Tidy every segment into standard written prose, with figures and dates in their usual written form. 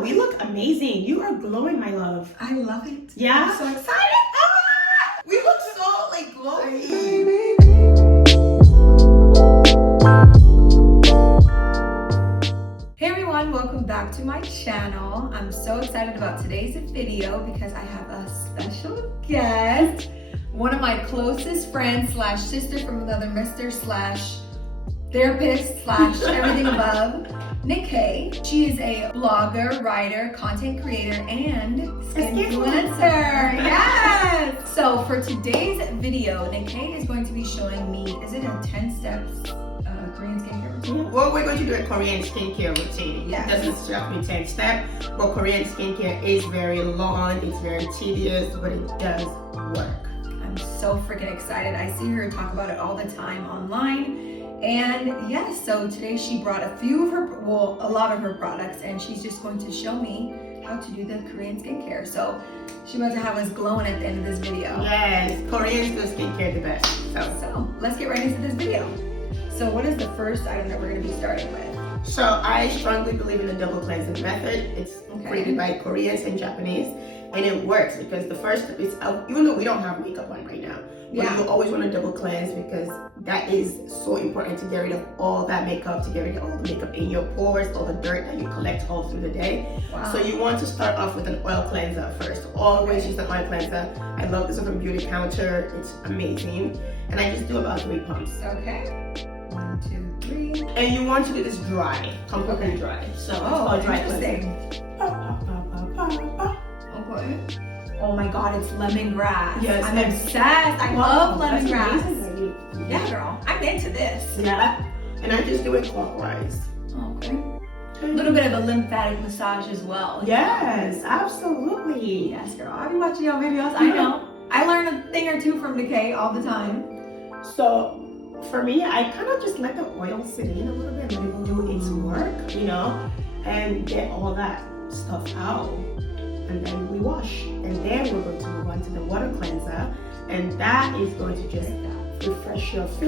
we look amazing. You are glowing, my love. I love it. Yeah? I'm so excited. Ah! We look so like glowing. Hey everyone, welcome back to my channel. I'm so excited about today's video because I have a special guest. One of my closest friends slash sister from another mister slash therapist slash everything above, Nikki. She is a blogger, writer, content creator, and influencer. Yes! So for today's video, Nikki is going to be showing me, is it a 10 steps Korean skincare routine? Well, we're going to do a Korean skincare routine. Yes. It doesn't have to be 10 steps, but Korean skincare is very long, it's very tedious, but it does work. I'm so freaking excited. I see her talk about it all the time online. And yes, so today she brought a lot of her products, and she's just going to show me how to do the Korean skincare. So she's about to have us glowing at the end of this video. Yes, Koreans do skincare the best. So let's get right into this video. So what is the first item that we're going to be starting with? So I strongly believe in the double cleansing method. It's created by Koreans and Japanese, and it works because the first step is, even though we don't have makeup on right now, but you always want to double cleanse because that is so important to get rid of all that makeup, to get rid of all the makeup in your pores, all the dirt that you collect all through the day. Wow. So you want to start off with an oil cleanser first. Always use an oil cleanser. I love this one from Beauty Counter. It's amazing. And I just do about 3 pumps. Okay. 1, 2, 3. And you want to do this dry, completely dry. So it's called dry cleansing. Okay. Oh my god, it's lemongrass. Yes. I'm obsessed. I love lemongrass. Yeah, girl. I'm into this. Yeah. And I just do it clockwise. Okay. A little bit of a lymphatic massage as well. Yes, absolutely. Yes, girl. I've been watching your videos. I know. I learn a thing or two from Nikki all the time. So for me, I kind of just let the oil sit in a little bit, let it do its work, you know, and get all that stuff out. And then we wash. And then we're going to move on to the water cleanser. And that is going to just refresh your face.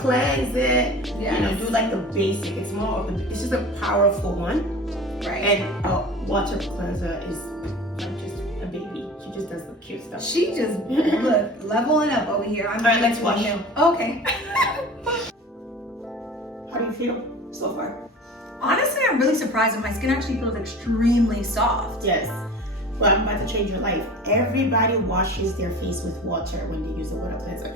Cleanse it. Yes. You know, do like the basic. It's more of it's just a powerful one. Right. And a water cleanser is like just a baby. She just does the cute stuff. She just look leveling up over here. All right, let's wash. Okay. How do you feel so far? Honestly, I'm really surprised that my skin actually feels extremely soft. Yes. Well, I'm about to change your life. Everybody washes their face with water when they use a water cleanser.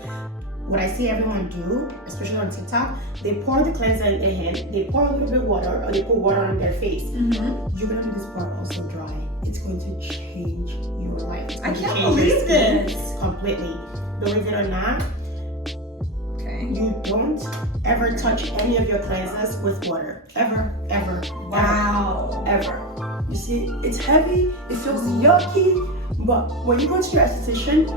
What I see everyone do, especially on TikTok, they pour the cleanser in their hand, they pour a little bit of water, or they put water on their face. You're gonna do this part also dry. It's going to change your life. I can't believe this. Completely. Believe it or not, you don't ever touch any of your cleansers with water. Ever, ever. Wow. Ever. You see, it's heavy, it feels yucky, but when you go to your esthetician,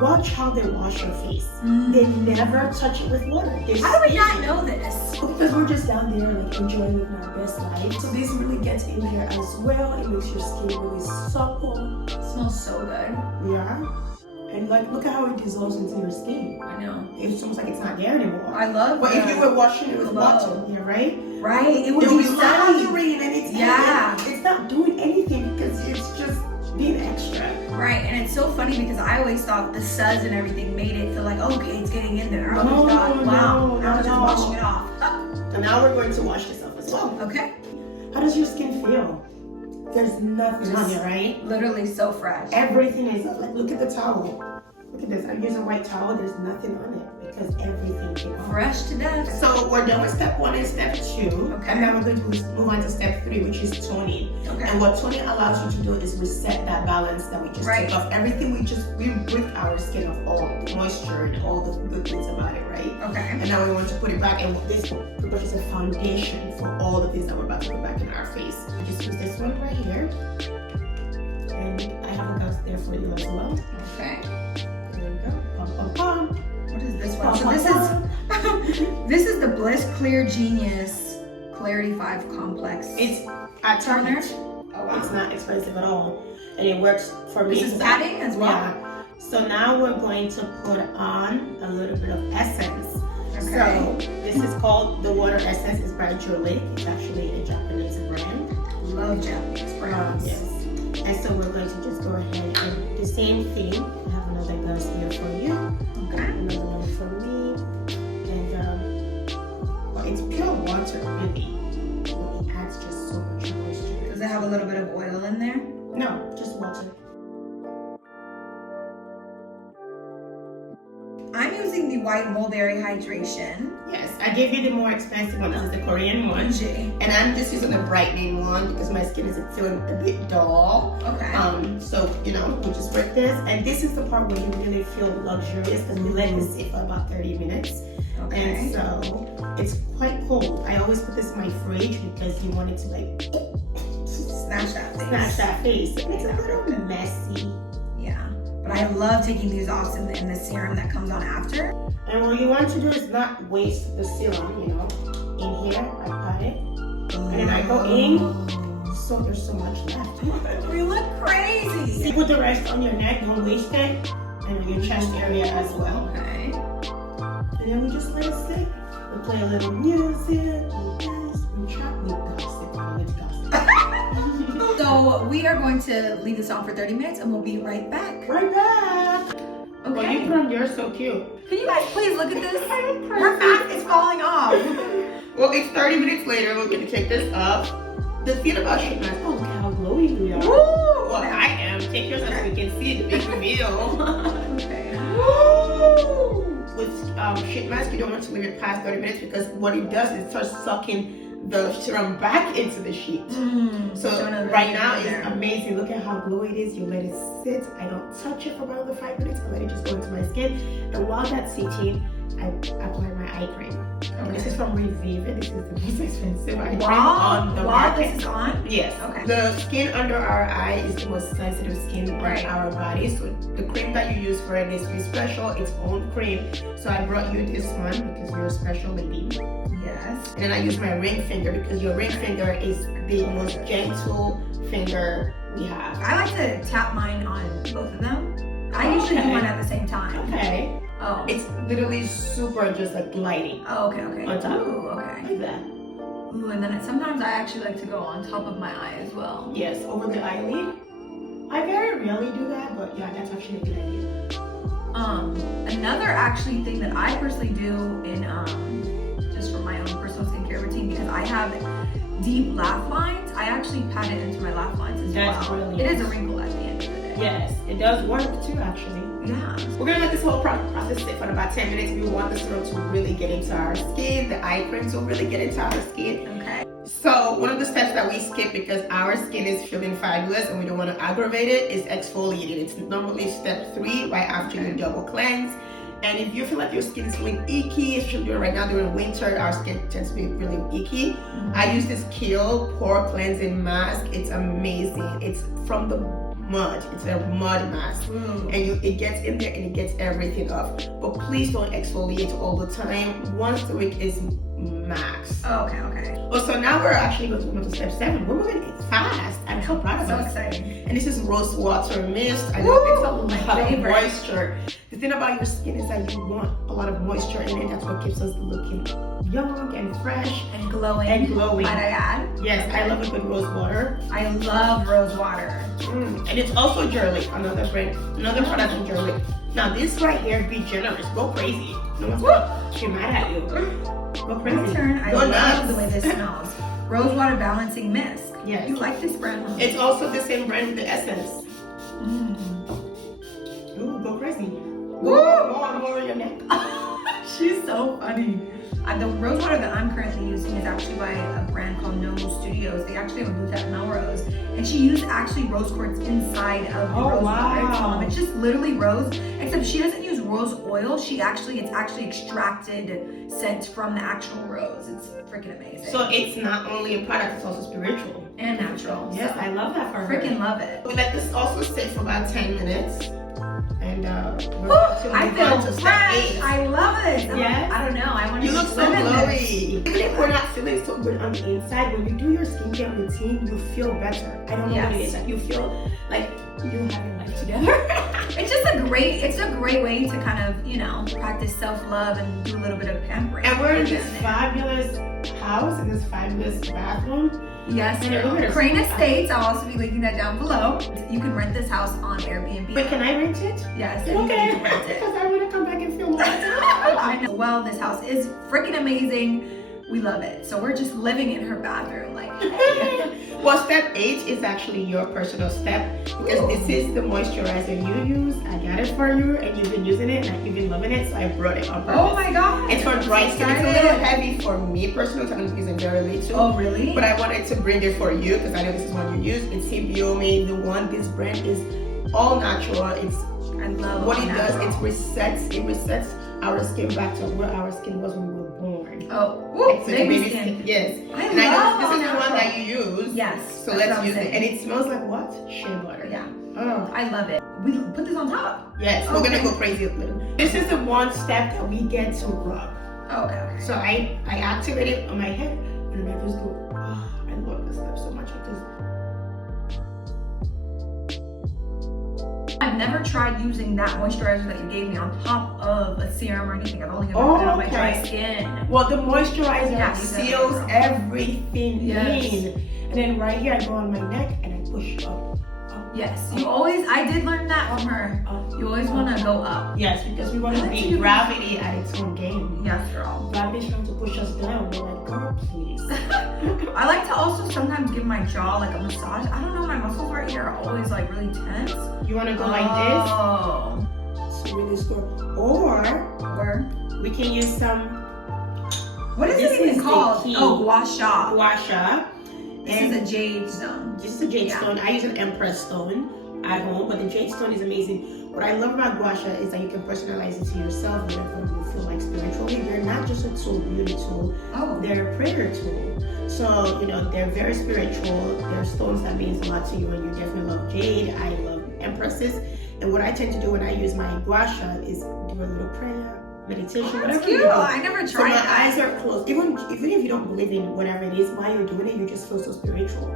watch how they wash your face. They never touch it with water. How do we not know this? Because we're just down there like enjoying living our best life. So this really gets in there as well. It makes your skin really supple. It smells so good. Yeah. And like, look at how it dissolves into your skin. I know. It's almost like it's not there anymore. I love But if you were washing it with water, yeah, right? Right. It would be lathering and it's not doing anything because it's just being extra. Right. And it's so funny because I always thought the suds and everything made it feel like, okay, it's getting in there. I always thought, wow, now I'm just washing it off. And now we're going to wash this off as well. Okay. How does your skin feel? There's nothing on it, right? Literally so fresh. Everything is like, look at the towel. Look at this. I'm using a white towel. There's nothing on it because everything came off. Fresh to death. So we're done with step 1 and step 2. Okay. And now we're going to move on to step 3, which is toning. Okay. And what toning allows you to do is reset that balance that we just took off. Everything we ripped our skin of all the moisture and all the good things about it, right? Okay. And now we want to put it back, and this is a foundation for all the things that we're about to put back in our face. We just use this one right here. And I have a guts there for you as well. Okay. There we go. Pum, pum, pum. What is this one? So this is the Bliss Clear Genius Clarity 5 Complex. It's at Target. Oh wow. It's not expensive at all. And it works for me. This is padding as well? Yeah. So now we're going to put on a little bit of essence. Okay. So This is called the Water Essence. It's by Jolake. It's actually a Japanese brand. Love Japanese brands. Yes. And so we're going to just go ahead and the same thing. I have another glass here for you. Okay. Another one for me. And well, it's pure water, really. It adds just so much moisture. Does it have a little bit of oil in there? No, just water. I'm using the white mulberry hydration. Yes, I gave you the more expensive one. This is the Korean one. And I'm just using the brightening one because my skin is feeling a bit dull. Okay. So, you know, we'll just work this. And this is the part where you really feel luxurious because we let this sit for about 30 minutes. Okay. And so it's quite cold. I always put this in my fridge because you want it to like Snatch that face. snatch that face. It's a little messy. Yeah. But I love taking these off in the serum that comes on after. And what you want to do is not waste the serum, you know. In here, I pat it. And then I go in. So there's so much left. We look crazy. Put the rest on your neck, don't waste it. And on your chest area as well. Okay. And then we just let it sit. We play a little music, we dance, we chat, we gossip. Let's gossip. So we are going to leave this on for 30 minutes and we'll be right back. Right back. Okay. Well, you put on yours so cute. Can you guys please look at this? Her mask is falling off. Well, it's 30 minutes later. We're going to take this off. The thing about sheet mask, oh, look at how glowy we are. Woo! Well, I am. Take yours so we can see the big reveal. Okay. Woo! With sheet mask, you don't want to leave it past 30 minutes because what it does is it starts sucking the serum back into the sheet. So right now it's amazing. Look at how glowy it is. You let it sit. I don't touch it for about another 5 minutes. I let it just go into my skin. And while that's sitting, I apply my eye cream. Okay. This is from Revive. This is the most expensive eye cream on the market. This is on? Yes. Okay. The skin under our eye is the most sensitive skin on our body. So the cream that you use for it needs to be special, its own cream. So I brought you this one because you're a special lady. Yes. And then I use my ring finger because your ring finger is the most gentle finger we have. I like to tap mine on both of them. I usually do one at the same time. Okay. Oh. It's literally super just like gliding. Oh, okay, okay. On top. Ooh, okay. Like that. Ooh, and then sometimes I actually like to go on top of my eye as well. Yes, over the eyelid. I very rarely do that, but yeah, that's actually a good idea. Another actually thing that I personally do in just for my own personal skincare routine, because I have deep laugh lines, I actually pat it into my laugh lines as well. That's brilliant. It is a wrinkle at the end of the day. Yes, it does work too actually. Yeah. We're gonna let this whole process sit for about 10 minutes. We want the serum to really get into our skin, the eye cream to really get into our skin. Okay. So one of the steps that we skip because our skin is feeling fabulous and we don't want to aggravate it is exfoliating. It's normally step 3 right after you double cleanse. And if you feel like your skin is feeling icky, especially right now during winter, our skin tends to be really icky. I use this Kiehl Pore Cleansing Mask. It's amazing. It's from the mud. It's a mud mask. And it gets in there and it gets everything off. But please don't exfoliate all the time. Once a week is max. Oh, okay, okay. Well, so now we're actually going to move to step 7. We're moving fast. I'm so proud of So us. exciting. And this is rose water mist. I know it's a lot of favorite. moisture. The thing about your skin is that you want a lot of moisture in it. That's what keeps us looking young and fresh And glowing. and glowing. Might I add? Yes, I love a good rose water. I love rose water. And it's also Jurlic, another brand, another product from Jurlic. Now this right here, be generous, go crazy. No one's gonna get mad at you. Go crazy. My turn. I Go love nuts. the way this smells. Rose water balancing mist. Yes. You like this brand? Huh? It's also the same brand with the essence. Ooh, go crazy. More in your neck. She's so funny. The rose water that I'm currently using is actually by a brand called No Studios. They actually have a booth at Melrose, and she used actually rose quartz inside of the rose water. It's just literally rose, except she doesn't use rose oil. It's actually extracted scent from the actual rose. It's freaking amazing. So it's not only a product, it's also spiritual. And natural. Yes, So I love that for her. freaking love it. We let this also sit for about 10 minutes. and we're I actually feel going to step fresh. 8. I love it. Yes. I don't know. I want to You look so glowy. Even if we're not feeling so good on the inside, when you do your skincare routine, you feel better. I don't know what it is. Like you feel like you're having life together. It's a great way to kind of, you know, practice self-love and do a little bit of pampering. And we're in this fabulous house, in this fabulous bathroom. Yes, Crane Estates. I'll also be linking that down below. You can rent this house on Airbnb. Wait, can I rent it? Yes. Okay. You can rent it. Because I want to come back and feel more. I know. Well, this house is freaking amazing. We love it. So we're just living in her bathroom, like. Well, step 8 is actually your personal step because this is the moisturizer you use. I got it for you, and you've been using it, and you've been loving it, so I brought it on purpose. Oh my god! It's for dry skin. It's a little heavy for me personally, so I'm using very little. Oh really? But I wanted to bring it for you because I know this is one you use. It's Biome, the one. This brand is all natural. I love what it does. It resets our skin back to where our skin was when we were born. Oh, woo, It's a baby skin. Yes. I And I love know this is the one that you use. Yes. So let's use it. And it smells like what? Shea butter. Yeah. Oh. I love it. We put this on top. Yes. We're gonna go crazy a little. This is the one step that we get to rub. Oh, okay. So I activate it on my head and then I just go. Oh, I love this step so much because I've never tried using that moisturizer that you gave me on top of a serum or anything. I've only ever put it on my dry skin. Well, the moisturizer seals exactly. everything Yes. in. And then right here, I go on my neck and I push up. Yes, you always, I did learn that from her. You always want to go up. Yes, because we want to beat gravity at its own game. Yes, girl. Gravity's trying to push us down. We're like, girl, please. I like to also sometimes give my jaw like a massage. I don't know, my muscles right here are always like really tense. You want to go like this? It's really slow. Or we can use some. What is it even called? Oh, gua sha. Gua sha. This is a jade stone. This is a jade stone. I use an Empress stone at home, but the jade stone is amazing. What I love about gua sha is that you can personalize it to yourself, whatever you feel like spiritually. They're not just a tool, beauty tool. Oh. They're a prayer tool. So, you know, they're very spiritual. They're stones that means a lot to you, and you definitely love jade. I love Empresses. And what I tend to do when I use my gua sha is do a little prayer, meditation, whatever That's cute. I never tried so my that. eyes are closed. Even if you don't believe in whatever it is, while you're doing it, you just feel so spiritual.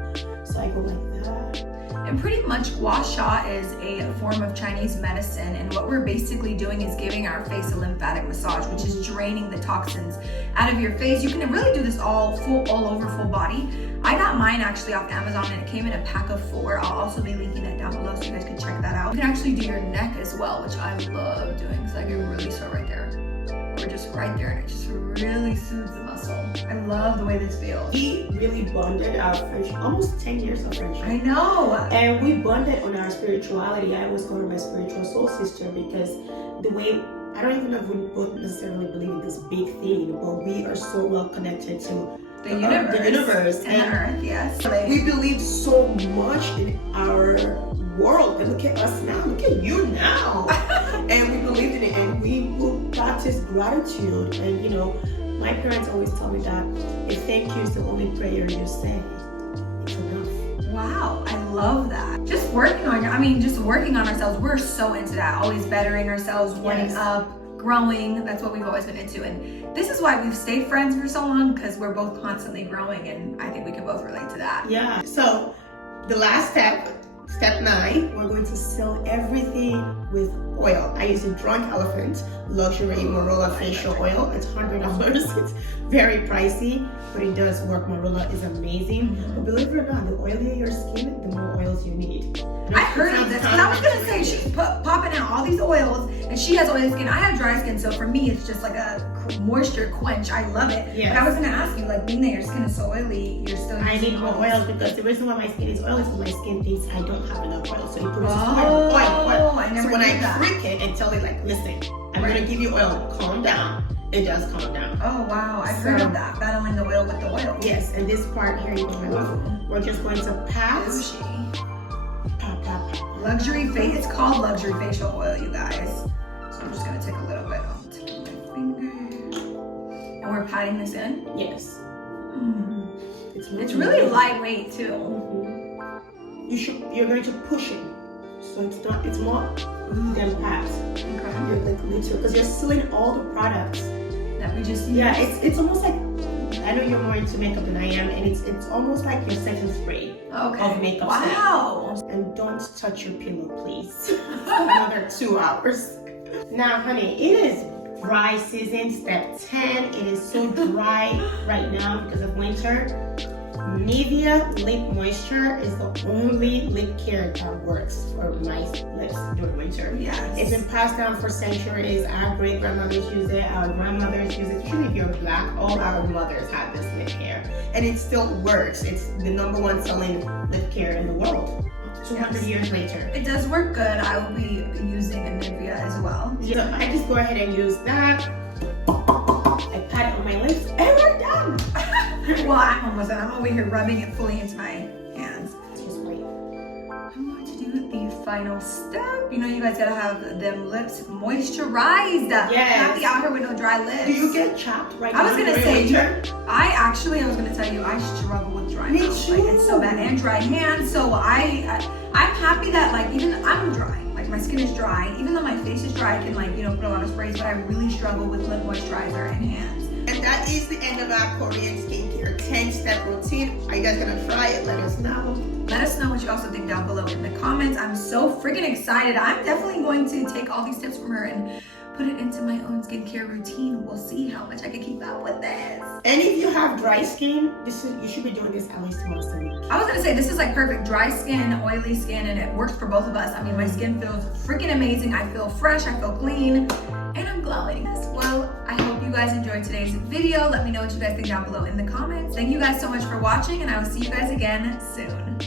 So I go like that. And pretty much gua sha is a form of Chinese medicine, and what we're basically doing is giving our face a lymphatic massage, which is draining the toxins out of your face. You can really do this all over full body. I got mine actually off Amazon, and it came in a pack of 4. I'll also be linking that down below so you guys can check that out. You can actually do your neck as well, which I love doing because I can really sore right there. Or just right there, and it just really soothes the muscle. I love the way this feels. We really bonded our friendship, almost 10 years of friendship. I know. And we bonded on our spirituality. I always call her my spiritual soul sister because the way, I don't even know if we both necessarily believe in this big thing, but we are so well connected to the universe and the earth, yes. We believe so much in our world, and look at us now. Look at you now. And we believed in it, and we will practice gratitude. And you know, my parents always tell me that if thank you is the only prayer you say, it's enough. Wow, I love that. Just working on ourselves. We're so into that. Always bettering ourselves, wanting up, growing. That's what we've always been into. And this is why we've stayed friends for so long, because we're both constantly growing, and I think we can both relate to that. Yeah. So the last step, step 9, we're going to seal everything with oil. I use a Drunk Elephant Luxury Marula Facial Oil. It's $100. It's very pricey, but it does work. Marula is amazing. But believe it or not, the oilier your skin, the more oils you need. I heard of this, because I was gonna say she's popping out all these oils, and she has oily skin. I have dry skin, so for me it's just like a moisture quench. I love it. Yes. But I was gonna ask you, like, being that your skin is so oily, you're still I need more oils because the reason why my skin is oily is because my skin thinks I don't have enough oil, so it produces oil. I never So when knew I that. freak it and tell it like, listen, I'm gonna give you oil, calm down. It does calm down. Oh wow, I've heard of that. Battling the oil with the oil. Yes, and this part here, you can remove. We're just going to pass. Luxury face. It's called luxury facial oil, you guys. So I'm just gonna take a little bit off the tip of my finger, and we're patting this in. Yes. It's really lightweight too. You're going to push it So it's more than packed. Okay. You're like literal, because you're sealing all the products. That we just used. Yeah, it's almost like, I know you're more into makeup than I am, and it's almost like your setting spray of makeup. Wow. Set. And don't touch your pillow, please. Another 2 hours. Now, honey, it is dry season, step 10. It is so dry right now because of winter. Nivea Lip Moisture is the only lip care that works for my lips during winter. Yes. It's been passed down for centuries. Our great grandmothers use it, our grandmothers use it. Especially if you're black, all our mothers have this lip care. And it still works. It's the #1 selling lip care in the world. 200 years later. It does work good. I will be using a Nivea as well. So I just go ahead and use that. I pat it on my lips and we're done. Well, I'm almost done. I'm over here rubbing it fully into my hands. Just wait. I'm going to do the final step. You know, you guys gotta have them lips moisturized. Yes. Can't be out here with no dry lips. Do you get chapped right now? I was gonna during say, winter? I was gonna tell you, I struggle with dry Me mouth. too. Like, it's so bad, and dry hands. So I'm happy that like even I'm dry. Like my skin is dry. Even though my face is dry, I can like put a lot of sprays. But I really struggle with lip moisturizer and hands. And that is the end of our Korean skincare 10-step routine. Are you guys gonna try it? Let us know. Let us know what you also think down below in the comments. I'm so freaking excited. I'm definitely going to take all these tips from her and put it into my own skincare routine. We'll see how much I can keep up with this. And if you have dry skin, you should be doing this at least once a week. I was gonna say this is like perfect dry skin, oily skin, and it works for both of us. I mean, my skin feels freaking amazing. I feel fresh, I feel clean, and I'm glowing. Well, I hope you guys enjoyed today's video. Let me know what you guys think down below in the comments. Thank you guys so much for watching, and I will see you guys again soon.